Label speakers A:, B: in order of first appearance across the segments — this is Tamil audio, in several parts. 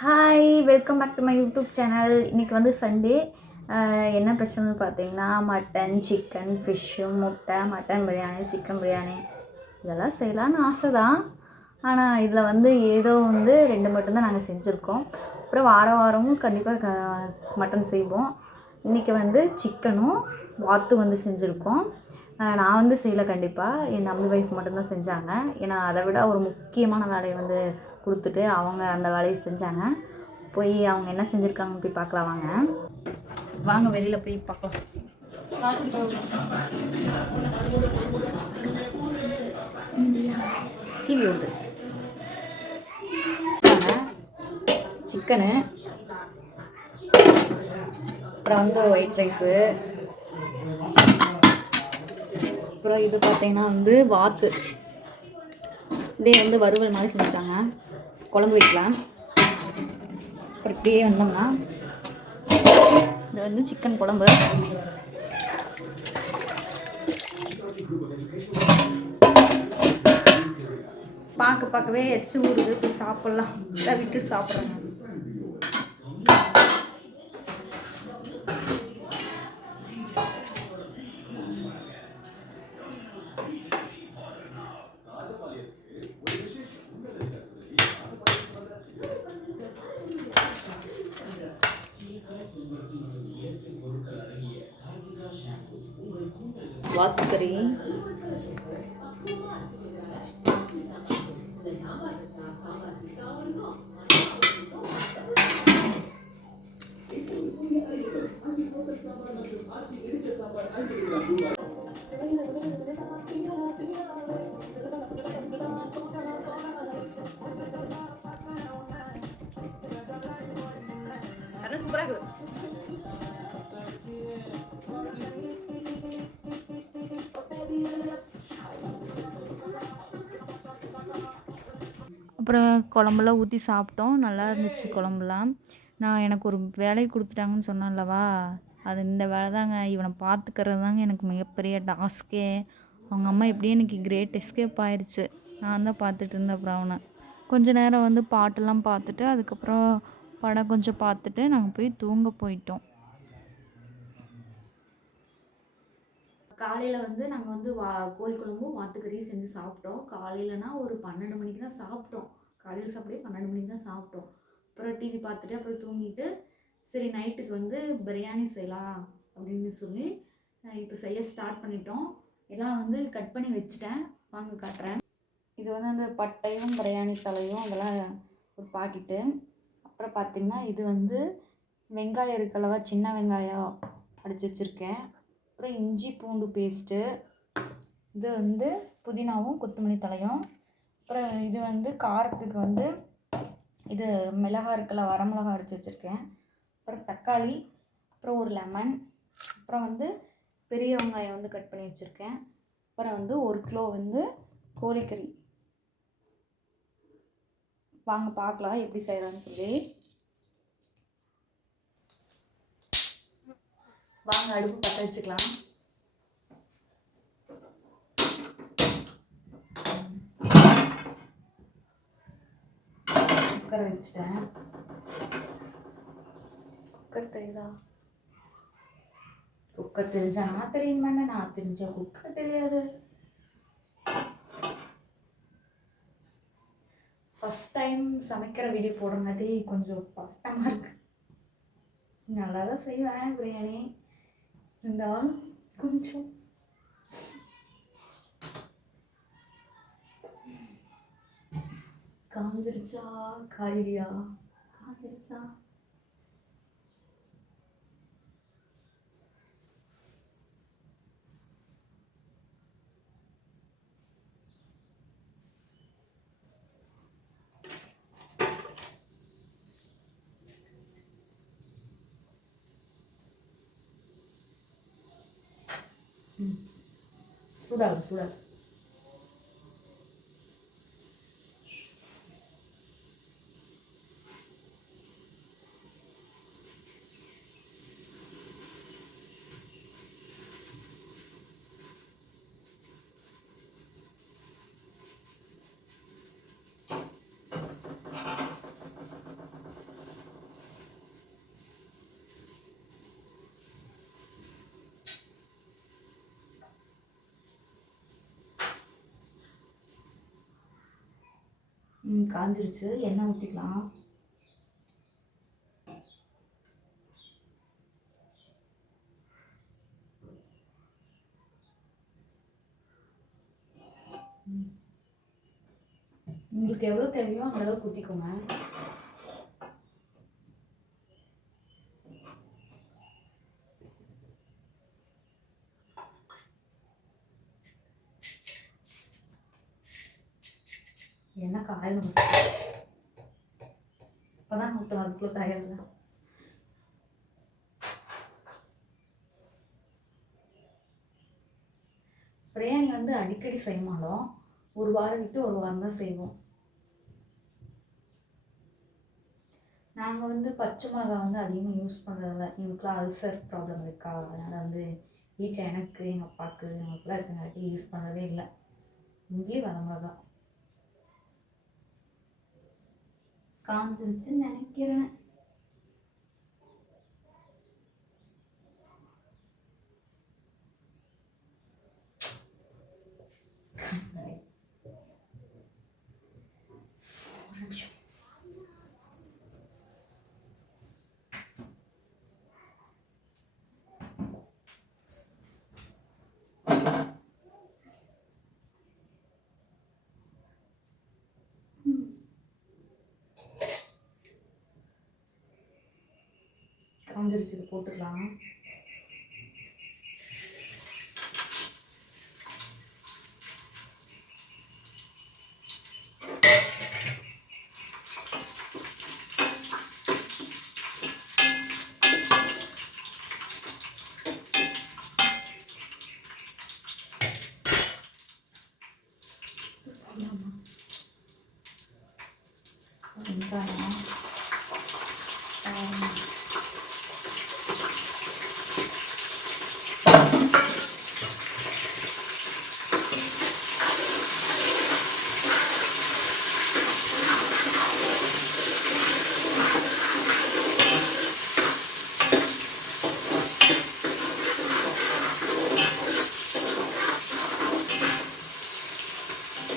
A: Hi welcome back to my YouTube channel இன்றைக்கி வந்து சண்டே என்ன பிரச்சனைன்னு பார்த்தீங்கன்னா மட்டன் சிக்கன் ஃபிஷ்ஷு முட்டை மட்டன் பிரியாணி சிக்கன் பிரியாணி இதெல்லாம் செய்யலான்னு ஆசை தான் ஆனால் இதில் வந்து ஏதோ வந்து ரெண்டு மட்டும்தான் நாங்கள் செஞ்சுருக்கோம். அப்புறம் வார வாரமும் கண்டிப்பாக மட்டன் செய்வோம். இன்றைக்கி வந்து சிக்கனும் வாத்து வந்து செஞ்சுருக்கோம். நான் வந்து செய்யலை கண்டிப்பாக என் தம்பி ஒய்ஃப் மட்டும்தான் செஞ்சாங்க. ஏன்னா அதை விட ஒரு முக்கியமான வேலையை வந்து கொடுத்துட்டு அவங்க அந்த வேலையை செஞ்சாங்க. போய் அவங்க என்ன செஞ்சுருக்காங்கன்னு போய் பார்க்கலாம் வாங்க. வாங்க வெளியில் போய் பார்க்கலாம். டிவி உண்டு சிக்கனு. அப்புறம் வந்து ஒயிட் ரைஸு அப்புறம் இது பார்த்தீங்கன்னா வந்து வாத்து. இதே வந்து வறுவல் மாதிரி செஞ்சுட்டாங்க. குழம்பு வைக்கலாம் அப்புறம் இப்படியே வந்தோம்னா இது வந்து சிக்கன் குழம்பு. பார்க்க பார்க்கவே எச்சு ஊறுது. போய் சாப்பிட்லாம். விட்டுட்டு சாப்பிட்றாங்க அதெல்லாம் இருக்குது அப்புறம் குழம்புலாம் ஊற்றி சாப்பிட்டோம். நல்லா இருந்துச்சு குழம்புலாம். நான் எனக்கு ஒரு வேலை கொடுத்துட்டாங்கன்னு சொன்னேன்லவா. அது இந்த வேலை தாங்க இவனை பார்த்துக்கிறது தாங்க எனக்கு மிகப்பெரிய டாஸ்க்கே. அவங்க அம்மா எப்படியும் எனக்கு கிரேட் எஸ்கேப் ஆயிடுச்சு நான் தான் பார்த்துட்டு இருந்தேன் அப்புறம் அவனை கொஞ்ச நேரம் வந்து பாட்டெல்லாம் பார்த்துட்டு அதுக்கப்புறம் படம் கொஞ்சம் பார்த்துட்டு நாங்கள் போய் தூங்க போயிட்டோம். காலையில் வந்து நாங்கள் வந்து வா கோழி குழம்பும் வாத்துக்கறியும் செஞ்சு சாப்பிட்டோம். காலையிலனா ஒரு பன்னெண்டு மணிக்கு தான் சாப்பிட்டோம். காலையில் சாப்பிடவே பன்னெண்டு மணிக்கு தான் சாப்பிட்டோம். அப்புறம் டிவி பார்த்துட்டு அப்புறம் தூங்கிட்டு சரி நைட்டுக்கு வந்து பிரியாணி செய்யலாம் அப்படின்னு சொல்லி இப்போ செய்ய ஸ்டார்ட் பண்ணிட்டோம். எல்லாம் வந்து கட் பண்ணி வச்சுட்டேன். வாங்க காட்டுறேன். இது வந்து அந்த பட்டையும் பிரியாணி தலையும் அதெல்லாம் ஒரு பாக்கெட்டு. அப்புறம் பார்த்திங்கன்னா இது வந்து வெங்காயம் இருக்கல்லவா சின்ன வெங்காயம் அடித்து வச்சுருக்கேன். அப்புறம் இஞ்சி பூண்டு பேஸ்ட்டு இது வந்து புதினாவும் கொத்தமல்லி தலையும். அப்புறம் இது வந்து காரத்துக்கு வந்து இது மிளகா இருக்கல வரமிளகா அடித்து வச்சுருக்கேன். அப்புறம் தக்காளி அப்புறம் ஒரு லெமன் அப்புறம் வந்து பெரிய வெங்காயம் வந்து கட் பண்ணி வச்சுருக்கேன். அப்புறம் வந்து ஒரு கிலோ வந்து கோழிக்கறி. வாங்க பார்க்கலாம் எப்படி செய்கிறான்னு சொல்லி. வாங்க அடுப்பு பற்ற வச்சுக்கலாம். குக்கர் வச்சுட்டேன். குக்கர் தெரியுதா? குக்க தெரிஞ்சா நான் தெரியும் பண்ண நான் தெரிஞ்சா குக்க தெரியாது. ஃபஸ்ட் டைம் சமைக்கிற வீடியோ போடுறங்காட்டி கொஞ்சம் பட்டமாக இருக்கு. நல்லா தான் செய்வேன் பிரியாணி. இருந்தாலும் கொஞ்சம். காஞ்சிருச்சா? காயிலியா காஞ்சிருச்சா? да, вот. காஞ்சிருச்சு. எண்ணெய் ஊற்றிக்கலாம் உங்களுக்கு எவ்வளோ தேவையோ அந்தளவுக்கு ஊற்றிக்கோங்க எண்ணெய் காயணும் இப்போ தான் ஊற்றணும் அதுக்குள்ளே காயாது பிரியாணி வந்து அடிக்கடி செய்ய மாட்டோம் ஒரு வாரம் விட்டு ஒரு வாரம் தான் செய்வோம். நாங்கள் வந்து பச்சை மிளகா வந்து அதிகமாக யூஸ் பண்ணுறதில்ல இவங்களுக்குலாம் அல்சர் ப்ராப்ளம் இருக்கா? அதனால் வந்து வீட்டில் எனக்கு எங்கள் அப்பாவுக்கு எங்களுக்குலாம் இருக்கங்காட்டி யூஸ் பண்ணுறதே இல்லை. இங்கேயும் வர மிளகா. காஞ்சிருச்சுன்னு நினைக்கிறேன் காஞ்சிருச்சு இது போட்டுக்கலாம். வெங்காயம் ஆம்.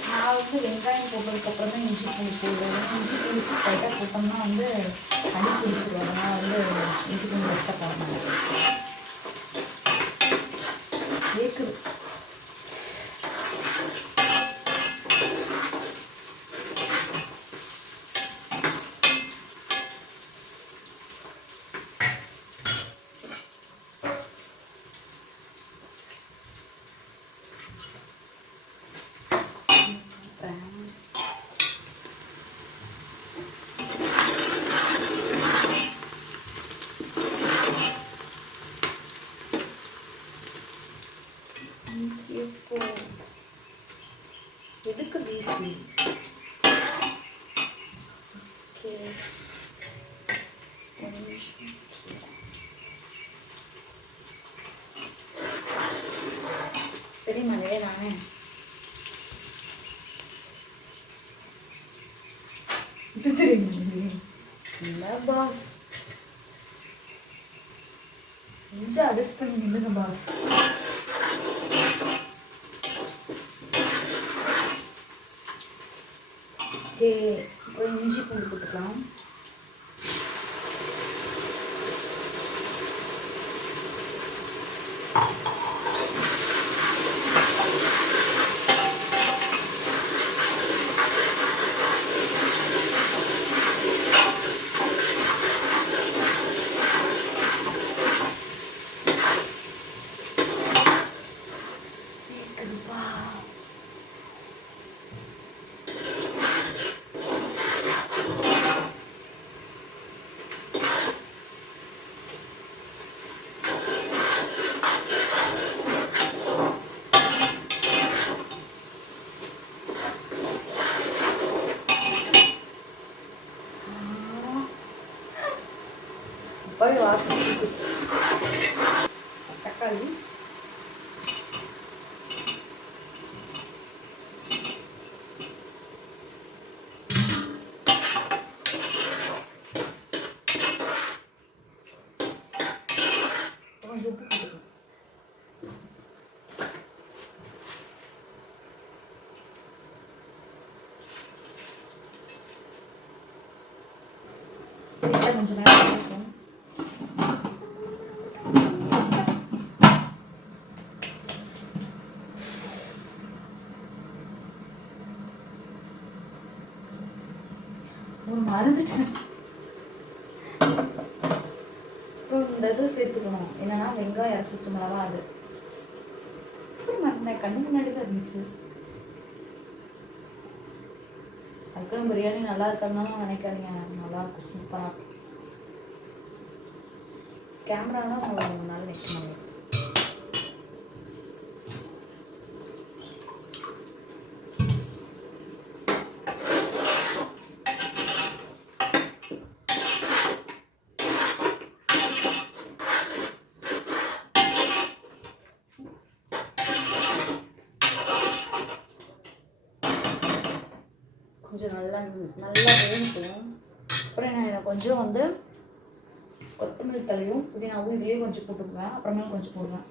A: நான் வந்து வெங்காயம் போட்டதுக்கப்புறம் தான் இஞ்சி பூண்டு போடுவேன் இஞ்சி பூண்டு லைட்டாக போட்டோம்னா வந்து அடி பிடிச்சிடும் அதனால் வந்து இஞ்சி பூண்டு இப்போ எதுக்கு வீசி ஓகே ஒரு நிமிஷம் தெரியுமா நிறைய நானே இது தெரியுமா இல்லை பாஸ் கொஞ்சம் அட்ஜஸ்ட் பண்ணி நில்லுங்க பாஸ் ஓகே ஒரு இஞ்சி பூண்டு போட்டுக்கலாம் கேக்குதுப்பா போய் வாசனை இருக்கு. தக்காளி கொஞ்சம் உப்பு போட்டுக்கலாம் கொஞ்சம் நேரம் இருக்கும். ஒரு மறந்துட்டேன். இந்த இது சேர்த்துக்கணும். என்னன்னா வெங்காயம் அரைச்சி வச்ச மிளகா அது. அப்புறம் மறந்தேன் கண்ணு முன்னாடி தான் இருந்துச்சு. அதுக்கெல்லாம் பிரியாணி நல்லா இருக்கிறதுனால நினைக்காதீங்க. நல்லா இருக்கும் சூப்பராக இருக்கும் கேமரானா ஒரு நாள் வைக்கணும் கொஞ்சம் நல்லா நல்லா வேகட்டும் அப்புறம் நான் இதை கொஞ்சம் வந்து கொத்தமல்லி தலையும் புதினாவும் இதுலேயே கொஞ்சம் போட்டுக்குவேன். அப்புறமா கொஞ்சம் போடுவேன்.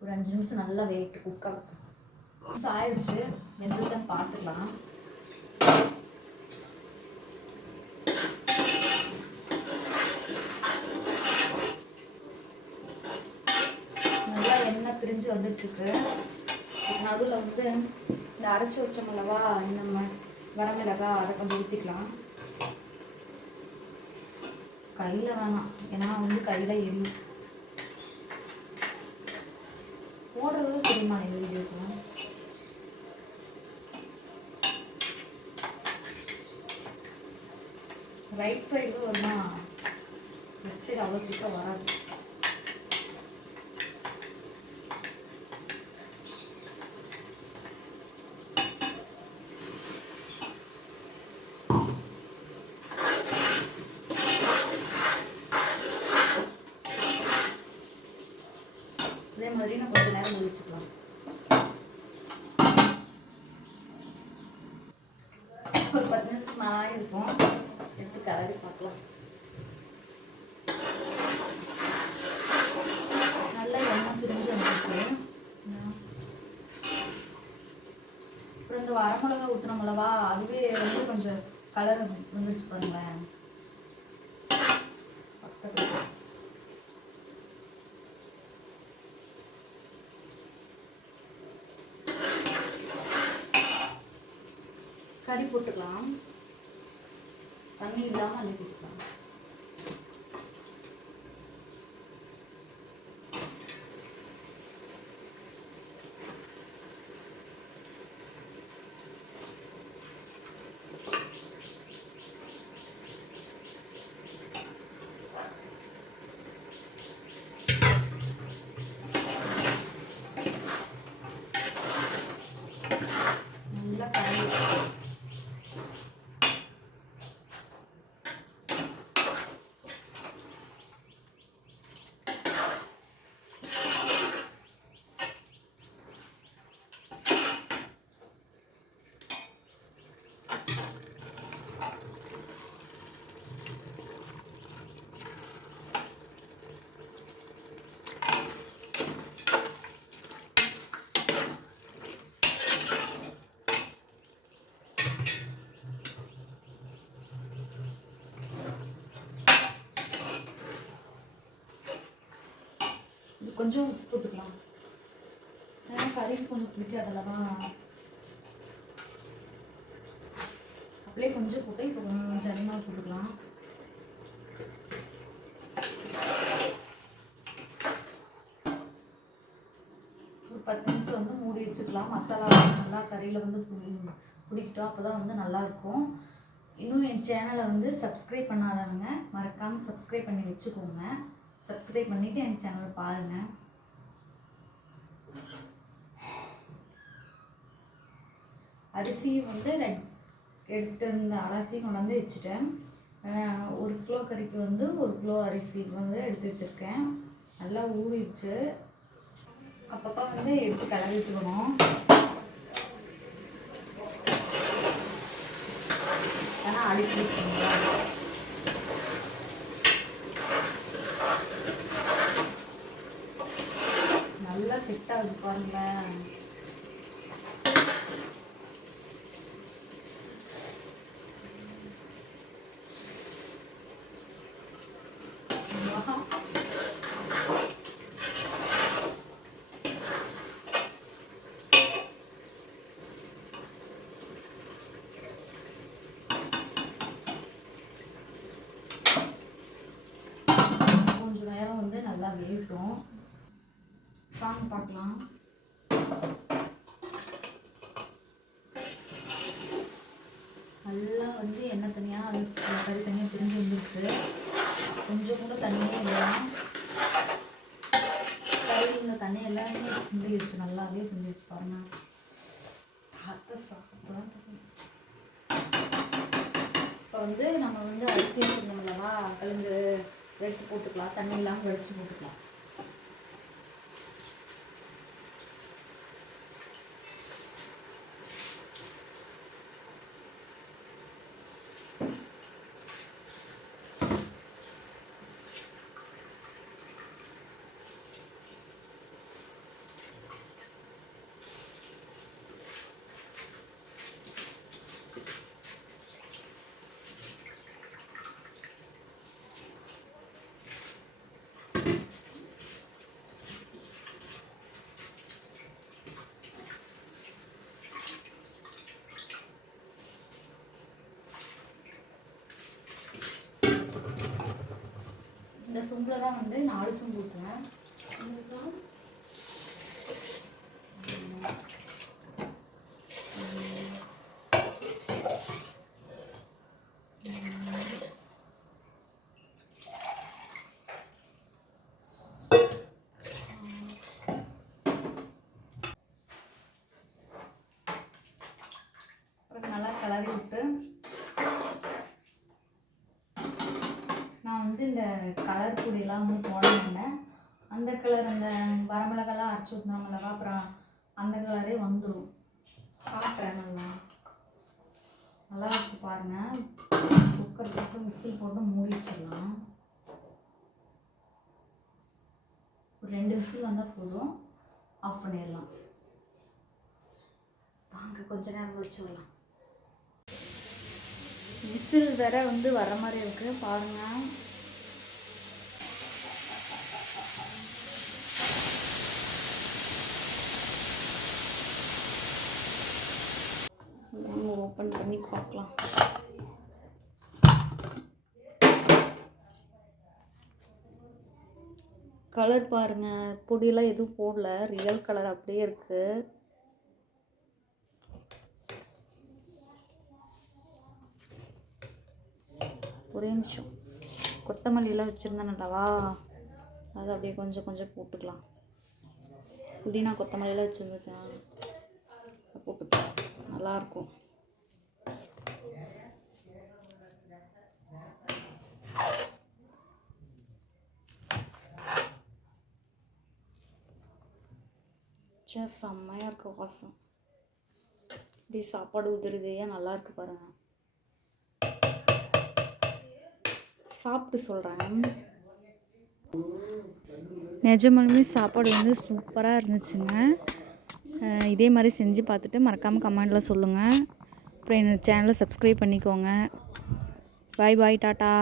A: ஒரு அஞ்சு நிமிஷம் நல்லா வெயிட் குக் ஆகும் ஆயிடுச்சு வெந்துச்சான்னு பார்த்துக்கலாம் நல்லா எண்ணெய் பிரிஞ்சு வந்துட்டுருக்கு. நடுவில் வந்து அரைச்சி வச்ச மிளகா நம்ம வரமிளகா அதை கொஞ்சம் ஊற்றிக்கலாம் கையில் வேணாம். ஏன்னா வந்து கையில் எரியும். போடுறது தெரியுமா இந்த வீடியோக்கு? ரைட் சைடு வருமா லெஃப்ட் சைடு அவ்வளோ சீக்கிரம் வராது இதே மாதிரி நான் கொஞ்ச நேரம் முடிச்சுக்கலாம் கொஞ்சமாக இருக்கும் எடுத்து கலரி பார்க்கலாம். நல்லா எண்ணெய் பிரிஞ்சு வந்துச்சு அப்புறம் இந்த வரமிளகா ஊற்றினோம்லவா அதுவே வந்து கொஞ்சம் கலர் கறி போட்டுக்கலாம். தண்ணி இல்லாமல் அள்ளி போட்டுக்கலாம் நல்லா கறி இது கொஞ்சம் போட்டுக்கலாம். ஏன்னா கறிக்கு கொஞ்சம் பிடிக்காதல்லவா? அப்படியே கொஞ்சம் போட்டு இப்போ கொஞ்சம் அனிமல் போட்டுக்கலாம். ஒரு பத்து நிமிஷம் வந்து மூடி வச்சுக்கலாம். மசாலா நல்லா கறியில் வந்து பிடிக்கிட்டோம். அப்போ தான் வந்து நல்லாயிருக்கும். இன்னும் என் சேனலை வந்து சப்ஸ்கிரைப் பண்ணாதவங்க மறக்காமல் சப்ஸ்கிரைப் பண்ணி வச்சுக்கோங்க. சப்ஸ்கிரைப் பண்ணிவிட்டு என் சேனலை பாருங்கள் அரிசி வந்து ரெட் எடுத்துகிட்டு இருந்த அரிசி கொண்டாந்து வச்சுட்டேன். ஒரு கிலோ கறிக்கு வந்து ஒரு கிலோ அரிசி வந்து எடுத்து வச்சுருக்கேன். நல்லா ஊறிடுச்சு. அப்பப்போ வந்து எடுத்து கிளறி விட்டுக்கணும். ஏன்னா அடிக்கடி சொல்லுங்கள் நல்லா பார்க்கலாம். நல்லா வந்து எண்ணெய் தனியாக அது கறி தனியாக திரும்பி இருந்துச்சு கொஞ்சம் கூட தண்ணியே இல்லை. கறியில் தண்ணி எல்லாமே சுண்டிடுச்சு. நல்லாவே சுண்டிடுச்சு பாருங்க. பார்த்து சாப்பிடலாம். இப்போ வந்து நம்ம வந்து அரிசி வச்சுருந்தோம் அல்லவா கழிஞ்சு வெடித்து போட்டுக்கலாம். தண்ணி இல்லாமல் வெடித்து போட்டுக்கலாம். இந்த சொம்பில் தான் வந்து நாலு சொம்பு ஊற்றுவேன் அப்புறம் நல்லா கிளறி விட்டு நான் வந்து இந்த கலர் பொடியெல்லாம் வந்து போட மாட்டேன் அந்த கலர் அந்த வரமிளகாலாம் அரைச்சி ஊற்றின மிளகா அப்புறம் அந்த கலரே வந்துடும் காட்டுறேன் நல்லா. நல்லா இருக்கு பாருங்கள் குக்கர் போட்டு விசில் போட்டு மூடி வச்சிடலாம். ஒரு ரெண்டு விசில் வந்தால் போதும். ஆஃப் பண்ணிடலாம். வாங்க கொஞ்ச நேரம் முடிச்சிடலாம் விசில் வேற வந்து வர மாதிரி இருக்குது பாருங்கள் ஓப்பன் பண்ணி பார்க்கலாம். கலர் பாருங்கள் பொடியெலாம் எதுவும் போடல. ரியல் கலர் அப்படியே இருக்குது ஒரே நிமிஷம். கொத்தமல்லியெலாம் வச்சுருந்தேன் நல்லாவா அது அப்படியே கொஞ்சம் கொஞ்சம் போட்டுக்கலாம். புதினா கொத்தமல்லியெல்லாம் வச்சுருந்தேன் போட்டுக்கலாம். நல்லாயிருக்கும் சே செம்மையாக இருக்கு வாசம் இப்படி சாப்பாடு உதிருது ஏன் நல்லா இருக்கு பாருங்க. சாப்பிட்டு சொல்கிறேன் நிஜமாலுமே சாப்பாடு வந்து சூப்பராக இருந்துச்சுங்க. இதே மாதிரி செஞ்சு பார்த்துட்டு மறக்காமல் கமெண்டில் சொல்லுங்கள் அப்புறம் என்னோடய சேனலை சப்ஸ்கிரைப் பண்ணிக்கோங்க. Bye bye tata.